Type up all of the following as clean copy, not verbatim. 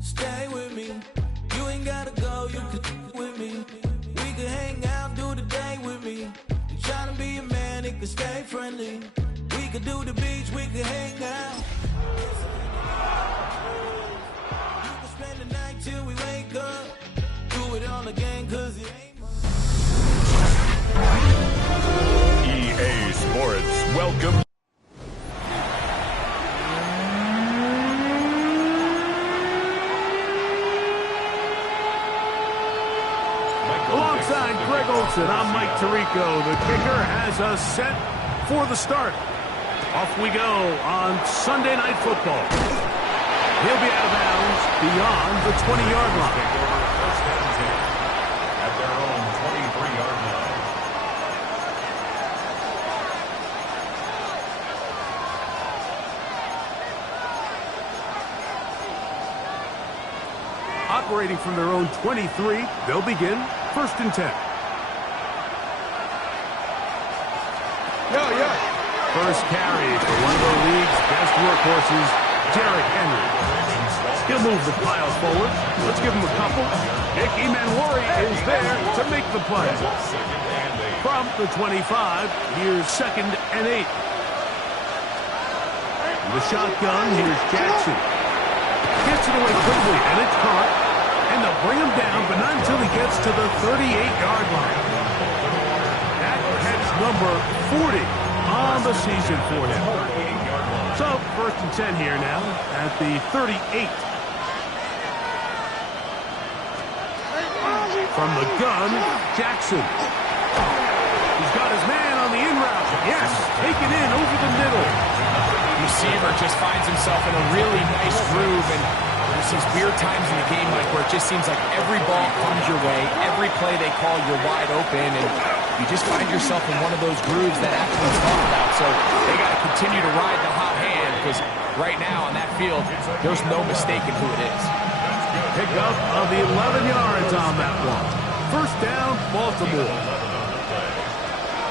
Stay with me. You ain't gotta go, you can with me. We can hang out, do the day with me. You tryna be a man, it can stay friendly. We could do the beach, we can hang out. You can spend the night till we wake up. Do it all again, cause it ain't much. EA Sports, welcome. Alongside Greg Olson, I'm Mike Tirico. The kicker has us set for the start. Off we go on Sunday Night Football. He'll be out of bounds beyond the 20-yard line. At their own 23-yard line. Operating from their own 23, they'll begin 1st and 10. First carry for one of the league's best workhorses, Derrick Henry. He'll move the pile forward. Let's give him a couple. Nick Emanwari is there to make the play. From the 25, here's 2nd and 8. The shotgun, here's Jackson. Gets it away quickly, and it's caught. And they'll bring him down, but not until he gets to the 38-yard line. That's number 40 on the season for him. So, 1st and 10 here now at the 38. From the gun, Jackson. He's got his man on the in route. Yes, taken in over the middle. Receiver just finds himself in a really nice groove, and there's these weird times in the game, Mike, where it just seems like every ball comes your way, every play they call, you're wide open, and you just find yourself in one of those grooves that athletes talk about. So they got to continue to ride the hot hand, because right now on that field, there's no mistaking who it is. Pick up of the 11 yards on that one. 1st down, Baltimore.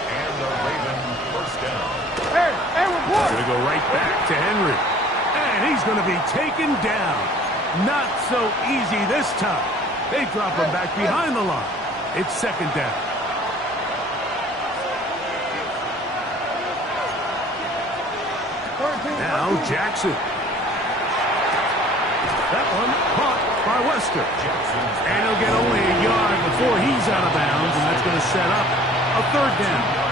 And the Ravens first down. Going to go right back to Henry. And he's going to be taken down. Not so easy this time. They drop him back behind the line. It's 2nd down. Now Jackson. That one caught by Wester. And he'll get only a yard before he's out of bounds, and that's going to set up a 3rd down.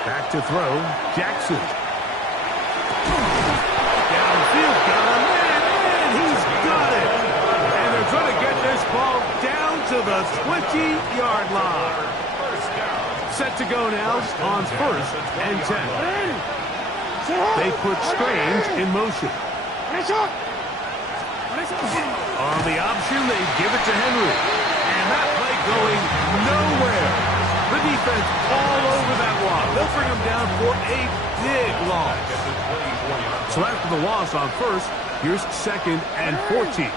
Back to throw, Jackson. Downfield, got a man, and he's got it. And they're going to get this ball down to the 20-yard line. Set to go now on 1st and 10. They put Strange in motion. On the option, they give it to Henry. And that play going nowhere. The defense all over that block. They'll bring him down for a big loss. So after the loss on 1st, here's 2nd and 14.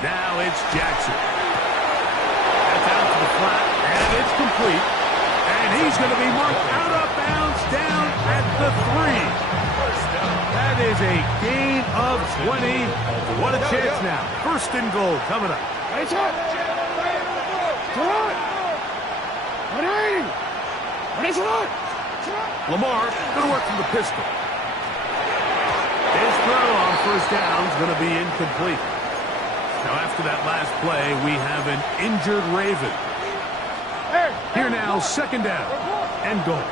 Now it's Jackson. That's out to the flat, and it's complete. And he's going to be marked out of bounds down at the 3. That is a gain of 20. What a chance now. 1st and goal coming up. Lamar going to work from the pistol. His throw on 1st down is going to be incomplete. Now after that last play, we have an injured Raven. Here now, 2nd down and goal.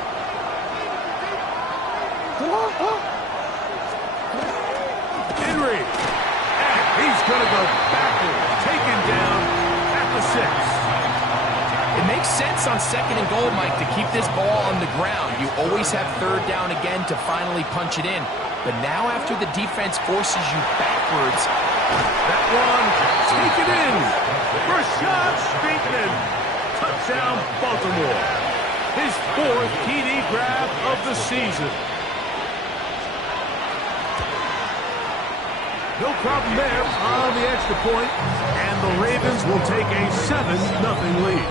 Henry. And he's going to go backward. Taken down at the 6. It makes sense on 2nd and goal, Mike, to keep this ball on the ground. You always have 3rd down again to finally punch it in. But now after the defense forces you backwards. That one taken in. Rashad Bateman. Touchdown, Baltimore. His 4th TD grab of the season. No problem there on the the point, and the Ravens will take a 7-0 lead.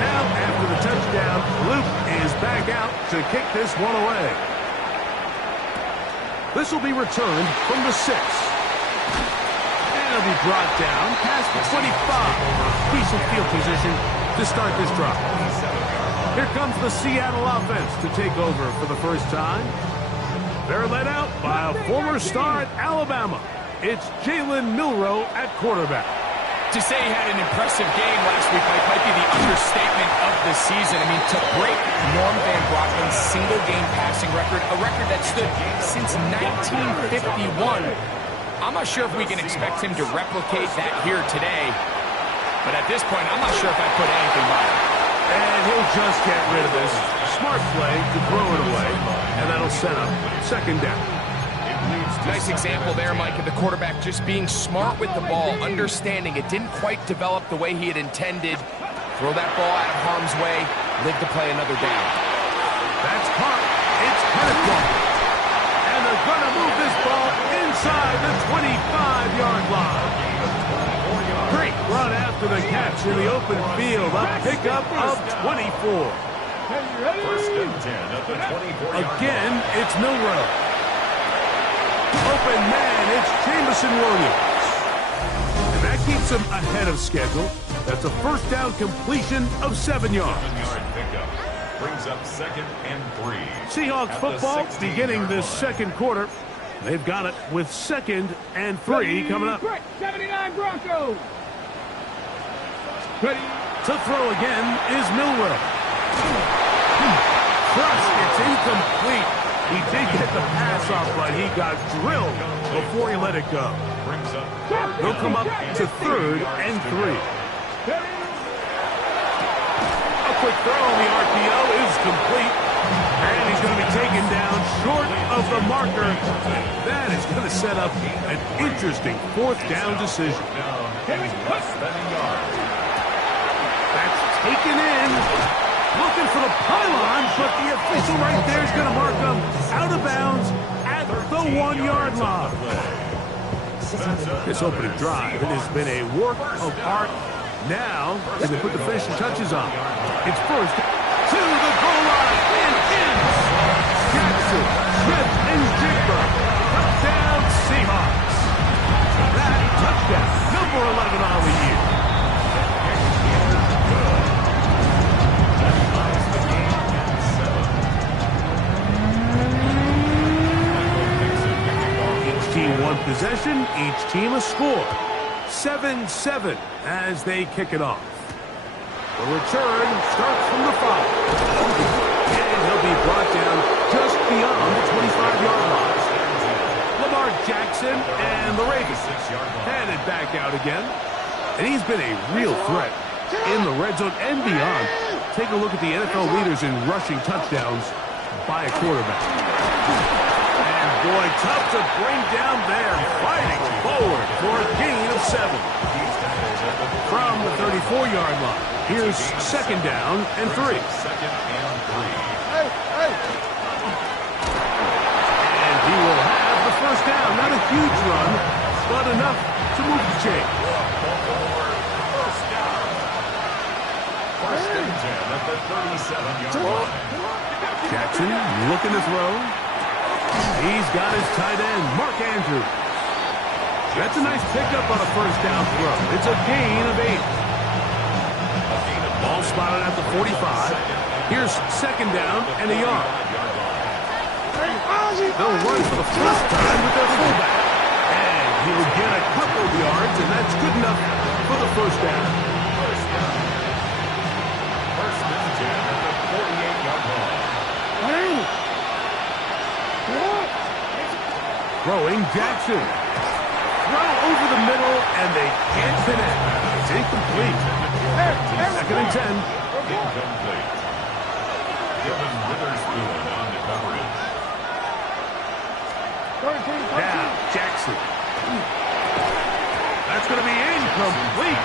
Now, after the touchdown, Luke is back out to kick this one away. This will be returned from the 6. And it'll be brought down past the 25. Decent field position to start this drive. Here comes the Seattle offense to take over for the first time. They're led out by a former star at Alabama. It's Jalen Milroe at quarterback. To say he had an impressive game last week might be the understatement of the season. I mean, to break Norm Van Brocken's single-game passing record, a record that stood since 1951, I'm not sure if we can expect him to replicate that here today. But at this point, I'm not sure if I'd put anything by him. And he'll just get rid of this. Smart play to throw it away, and that'll set up second down. Nice example there, Mike, of the quarterback just being smart with the ball, understanding it didn't quite develop the way he had intended. Throw that ball out of harm's way, live to play another down. That's caught. It's Kenneth. And they're going to move this ball inside the 25-yard line. Great run after the catch in the open field. A pickup of 24. First and 10 at the 24-yard line. Again, it's Milroe. Open man, it's Jamison Williams. And that keeps him ahead of schedule. That's a first down completion of 7 yards. 7-yard pickup brings up 2nd and 3. Seahawks football beginning this second quarter. They've got it with 2nd and 3 coming up. 79 Broncos. To throw again is Milroe. Thrust, it's incomplete. He did get the pass off, but he got drilled before he let it go. He'll come up to 3rd and 3. A quick throw on the RPO is complete. And he's going to be taken down short of the marker. That is going to set up an interesting 4th down decision. That's taken in. Looking for the pylon, but the official right there is going to mark him out of bounds at the 1-yard line. This opening drive, it has been a work of art. Now, as they put the finishing touches on, it's first to the goal line and in. Jackson, Smith, and Jigber. Touchdown, Seahawks. That touchdown, number 11 on the year. Team one possession, each team a score. 7-7 as they kick it off. The return starts from the 5. And he'll be brought down just beyond the 25-yard line. Lamar Jackson and the Ravens headed back out again. And he's been a real threat in the red zone and beyond. Take a look at the NFL leaders in rushing touchdowns by a quarterback. Boy, tough to bring down there. Fighting forward for a gain of 7. From the 34-yard line, here's 2nd down and 3. And he will have the first down. Not a huge run, but enough to move the chain. First and 10 at the 37-yard line. Jackson looking to throw. He's got his tight end, Mark Andrews. That's a nice pickup on a first down throw. It's a gain of 8. Ball spotted at the 45. Here's 2nd down and a yard. They'll run for the first time with their fullback. And he'll get a couple of yards, and that's good enough for the first down. First and 10 at the 48-yard line. Throwing Jackson. Throw over the middle, and they can't connect. It's incomplete. 2nd and 10. Incomplete. Given Witherspoon on the coverage. Now, Jackson. That's going to be incomplete.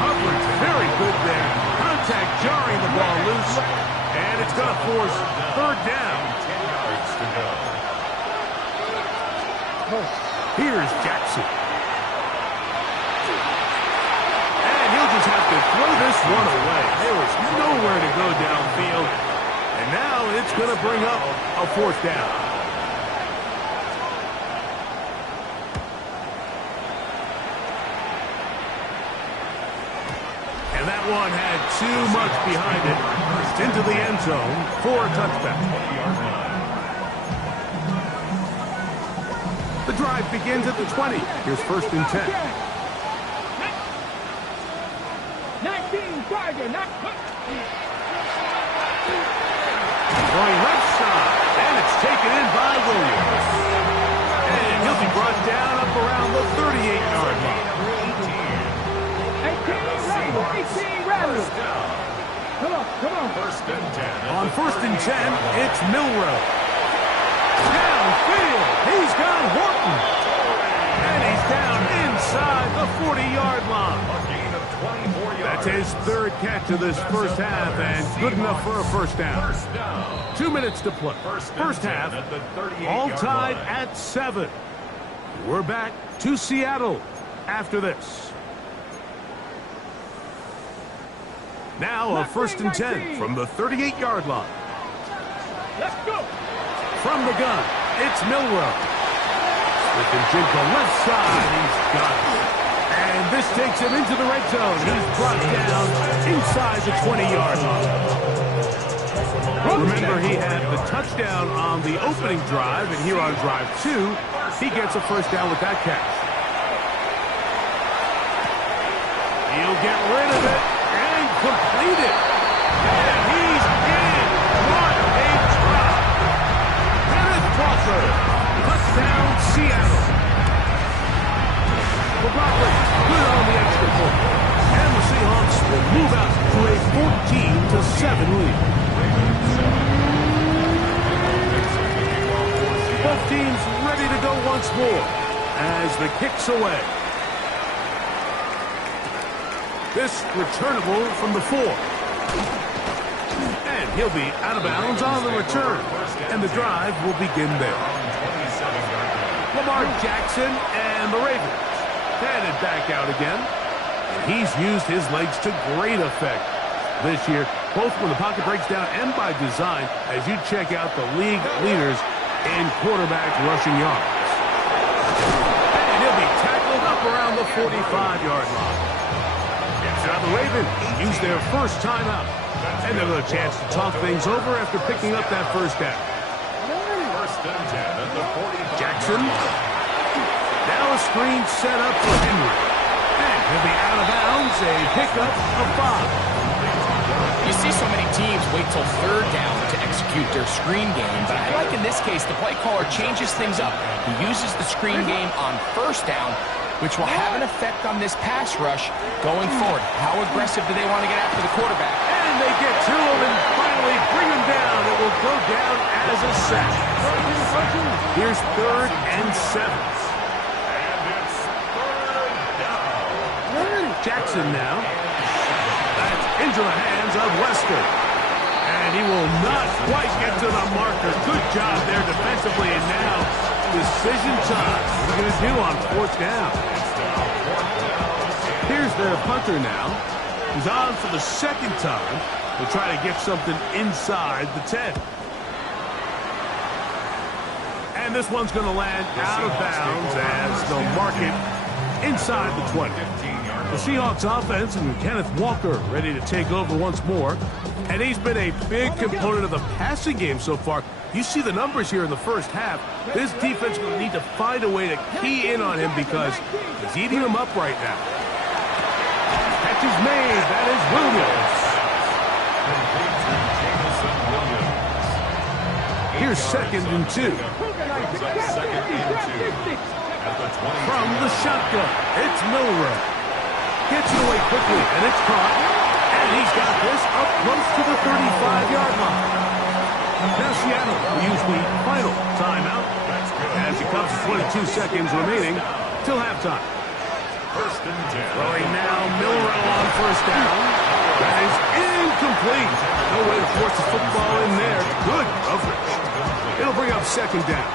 Coverage very good there. Contact jarring the ball loose. And it's going to force 3rd down. 10 yards to go. Here's Jackson. And he'll just have to throw this one away. There was nowhere to go downfield. And now it's going to bring up a fourth down. And that one had too much behind it. It's into the end zone for a touchback. The drive begins at the 20. Here's 1st and 10. 19 target, not Going left side, and it's taken in by Williams. And he'll be brought down up around the 38-yard line. 18 rattle. Come on. 1st and 10. On 1st and 10, it's Milrow. Downfield, he's got Horton. And he's down inside the 40-yard line. A gain of 24 yards. That's his 3rd catch of this first half, and good enough for a first down. 2 minutes to play. First half, all tied at 7. We're back to Seattle after this. Now a 1st and 10 from the 38-yard line. Let's go. From the gun, it's Milrow. With the jig to left side, he's got it. And this takes him into the red zone. He's brought down inside the 20-yard line. Remember, he had the touchdown on the opening drive, and here on drive 2, he gets a first down with that catch. He'll get rid of it and complete it. And he's in. What a drop. Kenneth Walker. Touchdown, Seattle. McLaughlin, good on the extra point. And the Seahawks will move out to a 14-7 lead. Both teams ready to go once more as the kick's away. This returnable from the 4. And he'll be out of bounds on the return. And the drive will begin there. Lamar Jackson and the Ravens headed back out again. He's used his legs to great effect this year, both when the pocket breaks down and by design, as you check out the league leaders in quarterback rushing yards. And he'll be tackled up around the 45-yard line. Now the Ravens use their first timeout, and they'll have a chance to talk things over after picking up that first down. 1st and 10 at the 45. Jackson. Now a screen set up for Henry. And he'll be out of bounds, a pickup of 5. You see so many teams wait till 3rd down to execute their screen game, but I like in this case the play caller changes things up. He uses the screen game on 1st down, which will have an effect on this pass rush going forward. How aggressive do they want to get after the quarterback? And they get to him and finally bring him down. It will go down as a sack. Here's 3rd and 7. And it's 3rd down. Jackson now. That's into the hands of Lester. And he will not quite get to the marker. Good job there defensively, and now decision time. What are you going to do on 4th down? Here's their punter now. He's on for the 2nd time to try to get something inside the 10. And this one's going to land out of bounds as they'll mark it inside the 20. The Seahawks offense and Kenneth Walker ready to take over once more. And he's been a big component of the passing game so far. You see the numbers here in the first half. This defense will need to find a way to key in on him because he's eating them up right now. Catch is made. That is Williams. Here's 2nd and 2. From the shotgun, it's Milrow. Gets it away quickly, and it's caught. And he's got this up close to the 35-yard line. Now Seattle will use the final timeout as it comes to 22 seconds remaining till halftime. 1st and 10. Throwing now, Milrow on 1st down. That is incomplete. No way to force the football in there. Good coverage. It'll bring up 2nd down.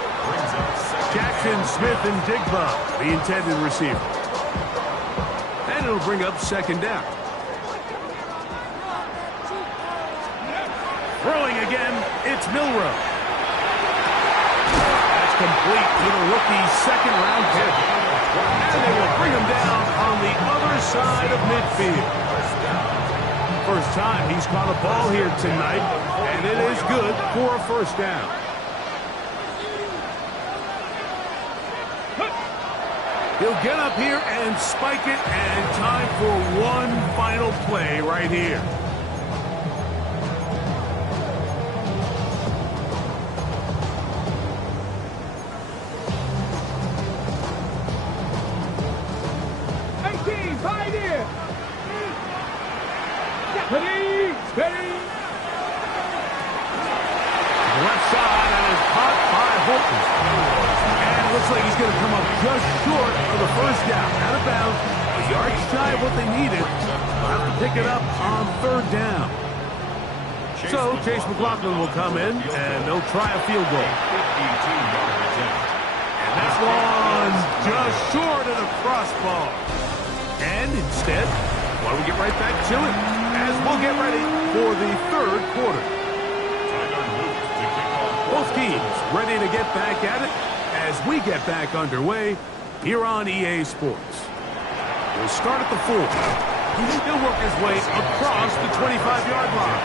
Jackson, Smith, and Digba, the intended receiver. And it'll bring up second down. Throwing again, it's Milroe. That's complete to the rookie's second-round pick. And they will bring him down on the other side of midfield. First time he's caught a ball here tonight, and it is good for a first down. He'll get up here and spike it, and time for one final play right here. Ready? Left side, and is caught by Horton. And it looks like he's going to come up just short of the first down. Out of bounds, a yard shy of what they needed. They'll have to pick it up on third down. So Chase McLaughlin will come in, and they'll try a field goal. And that one just short of the crossbar. And instead, why don't we get right back to it as we'll get ready for the third quarter. Both teams ready to get back at it as we get back underway here on EA Sports. We'll start at the 4. He'll work his way across the 25-yard line.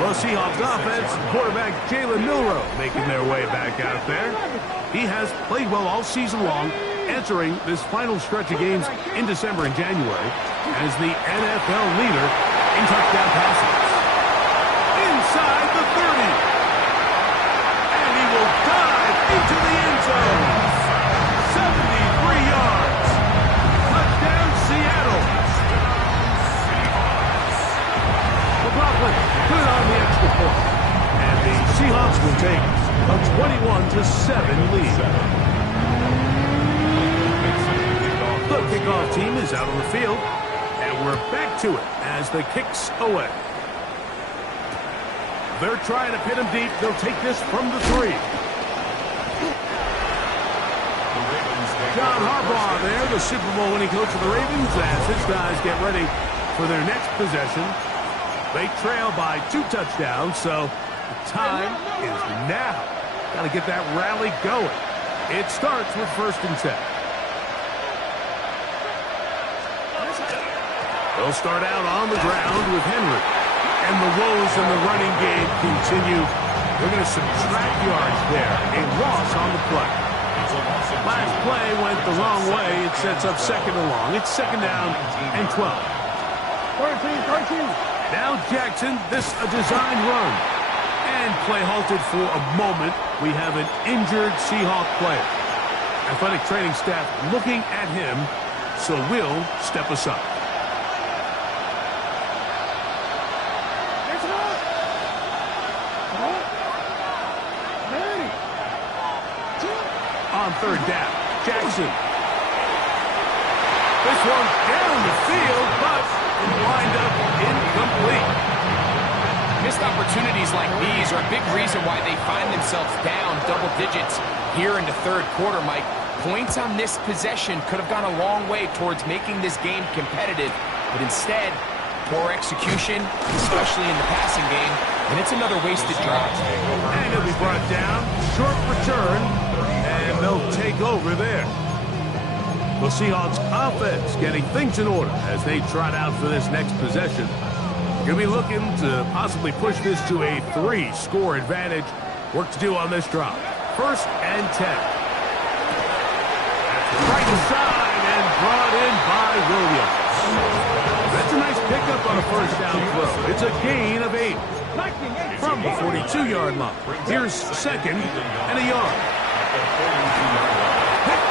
The Seahawks offense, quarterback Jalen Milroe making their way back out there. He has played well all season long, entering this final stretch of games in December and January as the NFL leader in touchdown passes. Inside the 30. And he will dive into the end zone. 73 yards. Touchdown, Seattle. McLaughlin put it on the extra point. And the Seahawks will take a 21-7 lead. The kickoff team is out on the field, and we're back to it as the kick's away. They're trying to pin him deep. They'll take this from the 3. John Harbaugh there, the Super Bowl winning coach of the Ravens, as his guys get ready for their next possession. They trail by 2 touchdowns, so the time is now. Got to get that rally going. It starts with 1st and 10. They'll start out on the ground with Henry. And the woes in the running game continue. They're going to subtract yards there. A loss on the play. Last play went the wrong way. It sets up second and long. It's second down and 12. 13. Now Jackson, this a design run. And play halted for a moment. We have an injured Seahawk player. Athletic training staff looking at him, so we'll step aside. On third down, Jackson. This one down the field, but lined up incomplete. Missed opportunities like these are a big reason why they find themselves down double digits here in the third quarter, Mike. Points on this possession could have gone a long way towards making this game competitive, but instead, poor execution, especially in the passing game, and it's another wasted drive. And it'll be brought down, short return, and they'll take over there. The Seahawks offense getting things in order as they trot out for this next possession. Going to be looking to possibly push this to a 3-score advantage. Work to do on this drive. 1st and 10. Right side and brought in by Williams. That's a nice pickup on a first down throw. It's a gain of 8 from the 42-yard line. Here's second and a yard.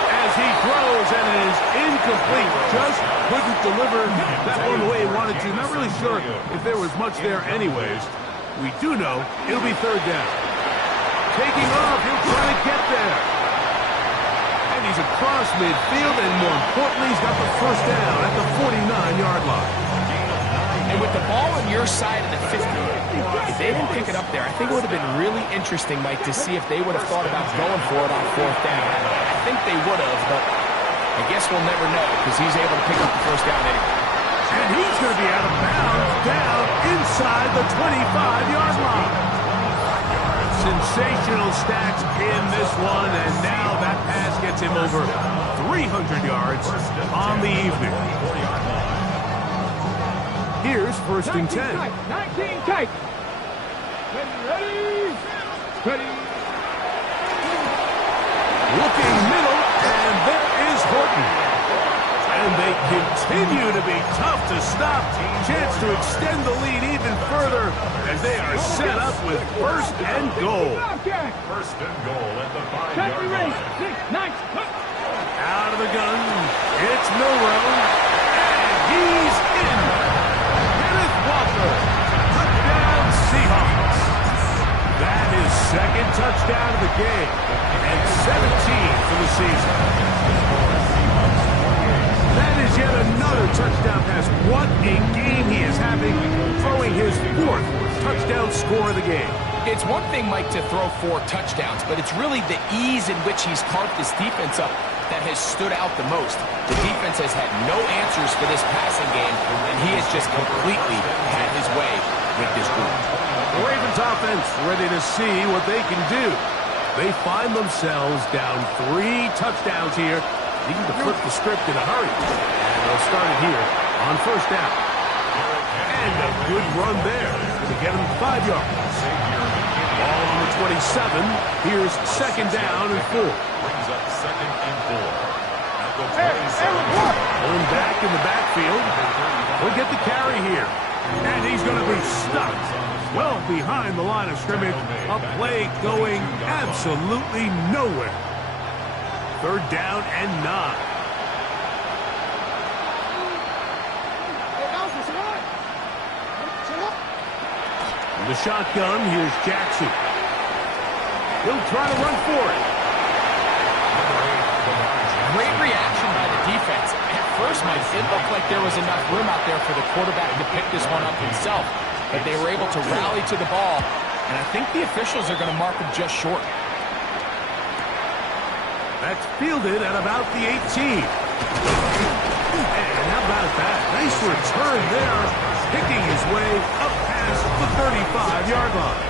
As he throws, and it is incomplete. Just couldn't deliver that one the way he wanted to. Not really sure if there was much there anyways. We do know it'll be third down. Taking off, he'll try to get there. And he's across midfield, and more importantly, he's got the first down at the 49-yard line. And with the ball on your side of the 50, if they didn't pick it up there, I think it would have been really interesting, Mike, to see if they would have thought about going for it on 4th down. I think they would have, but I guess we'll never know because he's able to pick up the 1st down anyway. And he's going to be out of bounds down inside the 25-yard line. Sensational stats in this one, and now that pass gets him over 300 yards on the evening. Here's 1st and 10. 19 tight. Ready. Looking middle, and there is Horton. And they continue to be tough to stop. Chance to extend the lead even further as they are set up with 1st and goal. 1st and goal at the 5-yard line. Out of the gun, it's Milroe, and he's in. Kenneth Walker, touchdown Seahawks. That is 2nd touchdown of the game, and 17 for the season. That is yet another touchdown pass. What a game he is having, throwing his 4th touchdown score of the game. It's one thing, Mike, to throw 4 touchdowns, but it's really the ease in which he's carved this defense up that has stood out the most. The defense has had no answers for this passing game, and he has just completely had his way with this group. The Ravens offense ready to see what they can do. They find themselves down 3 touchdowns here, needing to flip the script in a hurry. And they'll start it here on 1st down. And a good run there to get him 5 yards. Ball on the 27. Here's 2nd down and 4. Brings up 2nd and 4. At the 27. Pulling back in the backfield. We'll get the carry here. And he's going to be stuck well behind the line of scrimmage. A play going absolutely nowhere. 3rd down and 9. In the shotgun, here's Jackson. He'll try to run for it. Great reaction by the defense. At first, Mike, it looked like there was enough room out there for the quarterback to pick this one up himself, but they were able to rally to the ball, and I think the officials are going to mark him just short. That's fielded at about the 18. And how about that? Nice return there, picking his way up past the 35-yard line.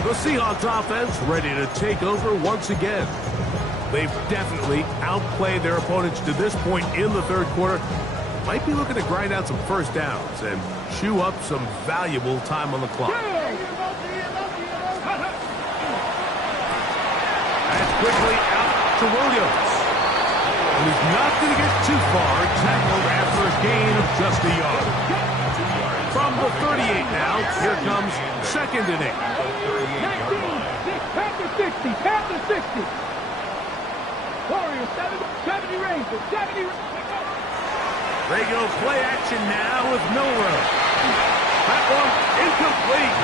The Seahawks offense ready to take over once again. They've definitely outplayed their opponents to this point in the 3rd quarter. Might be looking to grind out some 1st downs and chew up some valuable time on the clock. That's quickly out to Williams. And he's not going to get too far, tackled after a gain of just a yard. From the 38 now, here comes 2nd and 8. 19, 60. Warriors, 70 Rangers, 70 They go play action now with Milroe. That one incomplete.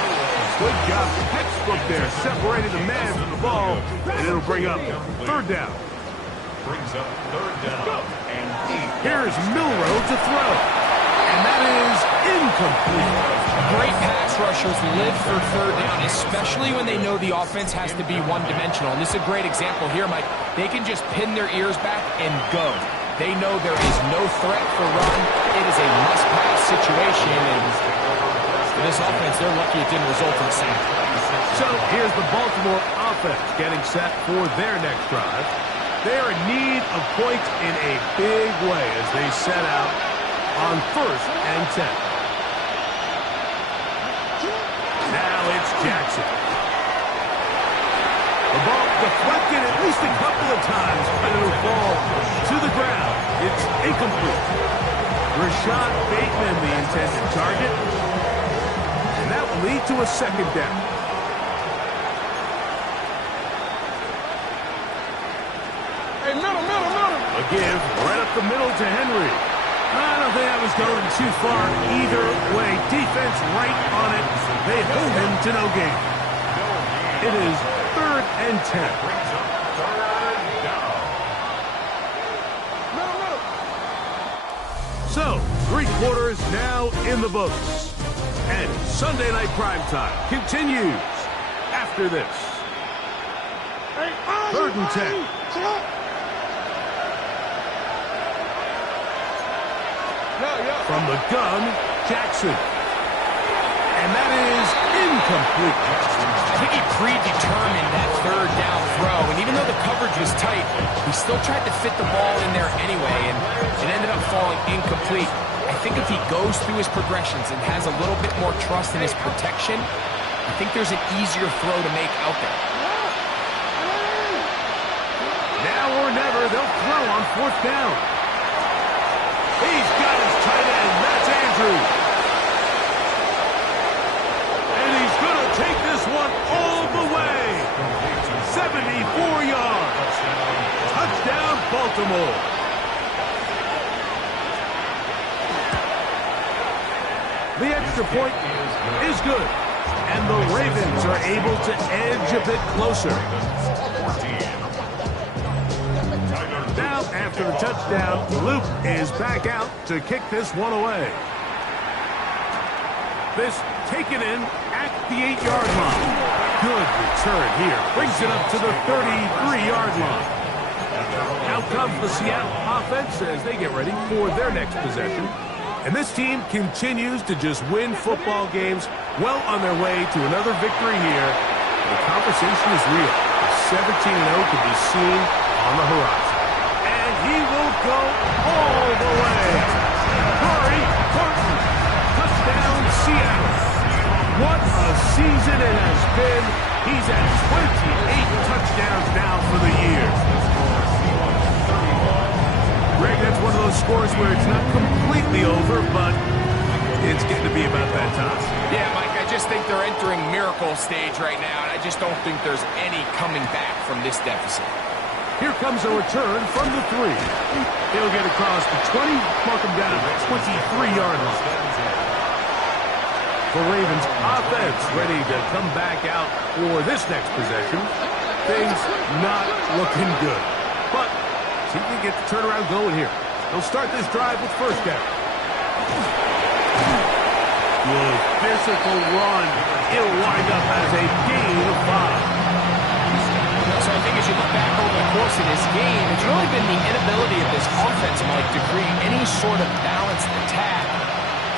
Good job. Textbook there. Separated the man from the ball. And it'll bring up 3rd down. Brings up 3rd down and 8. Here's Milroe to throw. And that is incomplete. Great pass rushers live for 3rd down, especially when they know the offense has to be one-dimensional. And this is a great example here, Mike. They can just pin their ears back and go. They know there is no threat for run. It is a must-pass situation, and for this offense, they're lucky it didn't result in a sack. So here's the Baltimore offense getting set for their next drive. They are in need of points in a big way as they set out on 1st and 10. Now it's Jackson. The ball deflected at least a couple of times, but it'll fall to the ground. It's incomplete. Rashad Bateman, the intended target. And that will lead to a 2nd down. Hey, middle. A give right up the middle to Henry. I don't think that was going too far either way. Defense right on it. They hold him to no gain. It is 3rd and 10. So, 3 quarters now in the books. And Sunday Night Primetime continues after this. 3rd and 10. From the gun, Jackson. And that is incomplete. I think he predetermined that 3rd down throw, and even though the coverage was tight, he still tried to fit the ball in there anyway, and it ended up falling incomplete. I think if he goes through his progressions and has a little bit more trust in his protection, I think there's an easier throw to make out there. Now or never, they'll throw on 4th down. He's got his tight end. That's Andrews. And he's going to take this one all the way. 74 yards. Touchdown, Baltimore. The extra point is good. And the Ravens are able to edge a bit closer. Now, after the touchdown, Luke is back out to kick this one away. This taken in at the 8-yard line. Good return here. Brings it up to the 33-yard line. Out comes the Seattle offense as they get ready for their next possession. And this team continues to just win football games, well on their way to another victory here. The conversation is real. 17-0 can be seen on the horizon. And he will go all the way. Corey Horton, touchdown Seattle. What a season it has been. He's at 28 touchdowns now for the year. Greg, that's one of those scores where it's not completely over, but it's getting to be about that time. Yeah, Mike, I just think they're entering miracle stage right now, and I just don't think there's any coming back from this deficit. Here comes a return from the 3. He'll get across the 20, mark him down at the 23-yard line. The Ravens offense ready to come back out for this next possession. Things not looking good. But see if we can get the turnaround going here. They'll start this drive with 1st down. Good physical run. It'll wind up as a gain of 5. So I think as you look back over the course of this game, it's really been the inability of this offense, Mike, to create any sort of balanced attack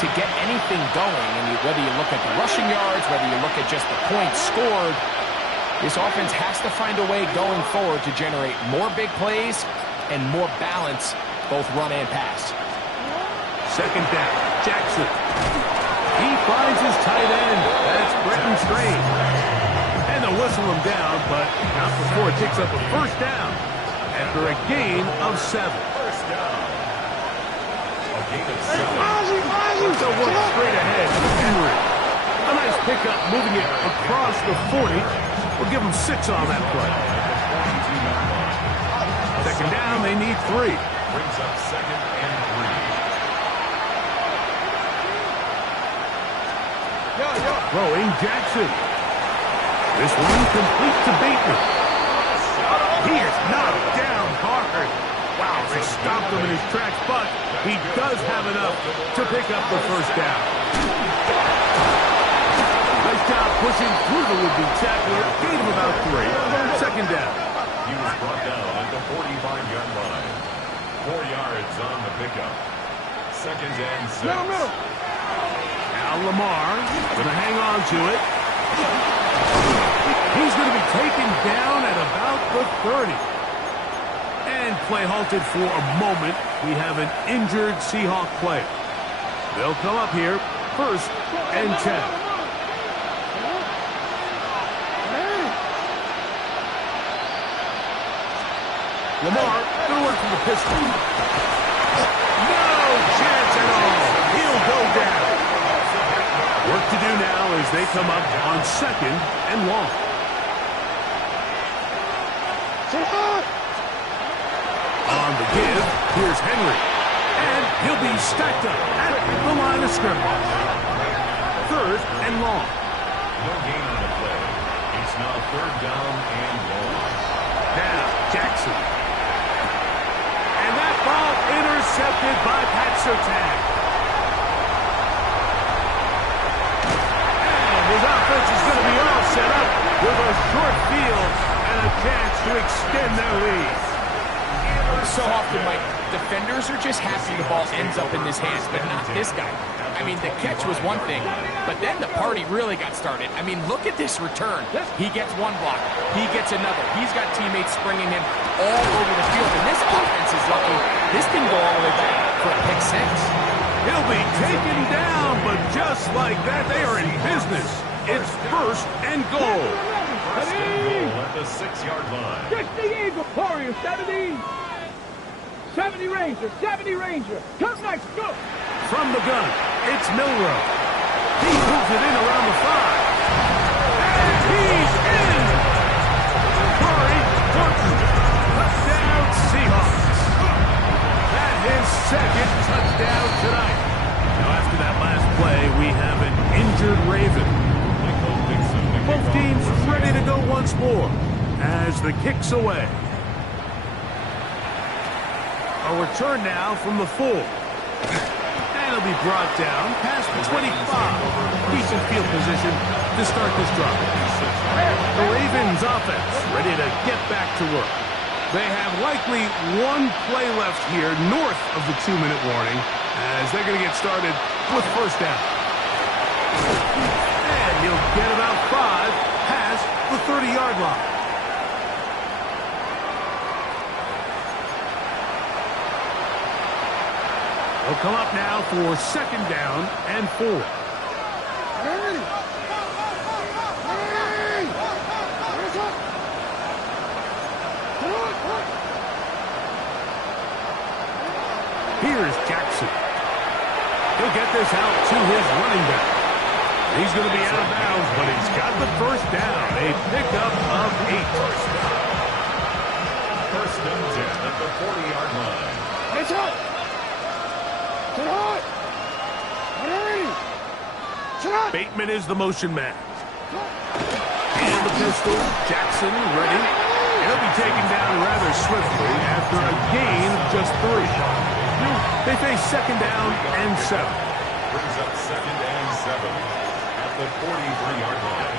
to get anything going. And whether you look at the rushing yards, whether you look at just the points scored, this offense has to find a way going forward to generate more big plays and more balance, both run and pass. 2nd down, Jackson. He finds his tight end. That's Brenton Strange. And they'll whistle him down, but not before it picks up a 1st down after a gain of 7. First down. A gain of 7. They'll work straight ahead with Henry. A nice pickup moving it across the 40. We'll give them 6 on that play. 2nd down, they need 3. Brings up 2nd and 3. Throwing Jackson. This one complete to Bateman. He is knocked down hard. Wow, they stopped him in his tracks, but he does have enough to pick up the 1st down. Nice job pushing through the would-be tackler. Gave him about 3. 2nd down. He was brought down at the 45-yard line. 4 yards on the pickup. 2nd and 6. Now Lamar going to hang on to it. He's going to be taken down at about the 30. And play halted for a moment. We have an injured Seahawk player. They'll come up here, 1st and 10. Lamar going to work from the pistol. No chance at all. He'll go down. Work to do now as they come up on 2nd and long. On the give, here's Henry. And he'll be stacked up at the line of scrimmage. 3rd and long. No gain on the play. It's now 3rd down and long. Now, Jackson. And that ball intercepted by Pat Monster tag. And his offense is going to be all set up with a short field and a chance to extend their lead. So often, Mike, defenders are just happy the ball ends up in his hands, but not this guy. I mean, the catch was one thing, but then the party really got started. I mean, look at this return. He gets one block. He gets another. He's got teammates springing him all over the field, and this offense is lucky. This didn't go all the way back for a pick six. He'll be taken down, but just like that, they are in business. It's first and goal. First and goal at the 6-yard line. 60 Eagle, Warrior, 70. 70 Ranger, 70 Ranger. Come next, go. From the gun, it's Milrow. He moves it in around the 5. And he's in! Curry, touchdown Seahawks. That is second touchdown tonight. Now after that last play, we have an injured Raven. Both teams ready to go once more as the kick's away. A return now from the 4. And it'll be brought down past the 25. Decent field position to start this drive. The Ravens offense ready to get back to work. They have likely one play left here north of the 2-minute warning as they're going to get started with first down. And he'll get about 5 past the 30-yard line. They'll come up now for second down and 4. Here's Jackson. He'll get this out to his running back. He's going to be out of bounds, but he's got the first down. A pickup of 8. First and 10 at the 40-yard line. It's up. Bateman is the motion man. And the pistol, Jackson ready. He'll be taken down rather swiftly after a gain of just 3. They face second down and 7. Brings up second and 7 at the 43-yard line.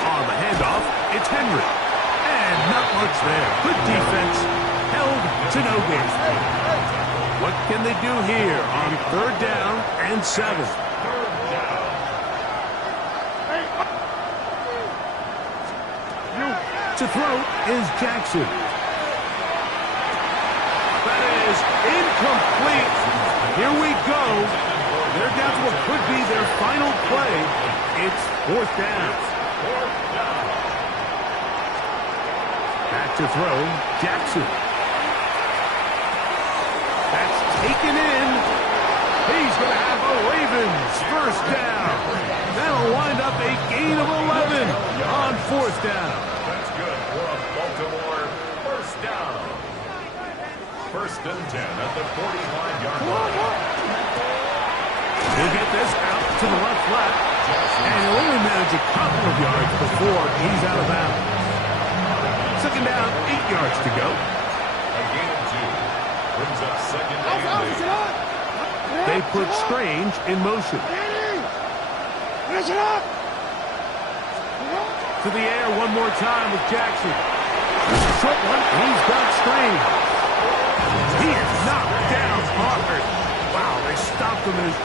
On the handoff, it's Henry. And not much there. Good defense. Held to no gain. What can they do here on third down and 7? To throw is Jackson. That is incomplete. Here we go. They're down to what could be their final play. It's fourth down. Back to throw, Jackson. That's taken in. He's going to have a Ravens first down. That'll wind up a gain of 11 on fourth down. That's good for a Baltimore first down. First and 10 at the 45-yard line. He'll get this out to the left flat. And he'll only manage a couple of yards before he's out of bounds. Second down, 8 yards to go. A gain of 2. Brings up second and 8. They put Strange in motion. To the air one more time with Jackson. Short one, he's got Strange. He is knocked down hard. Wow, they stopped him in his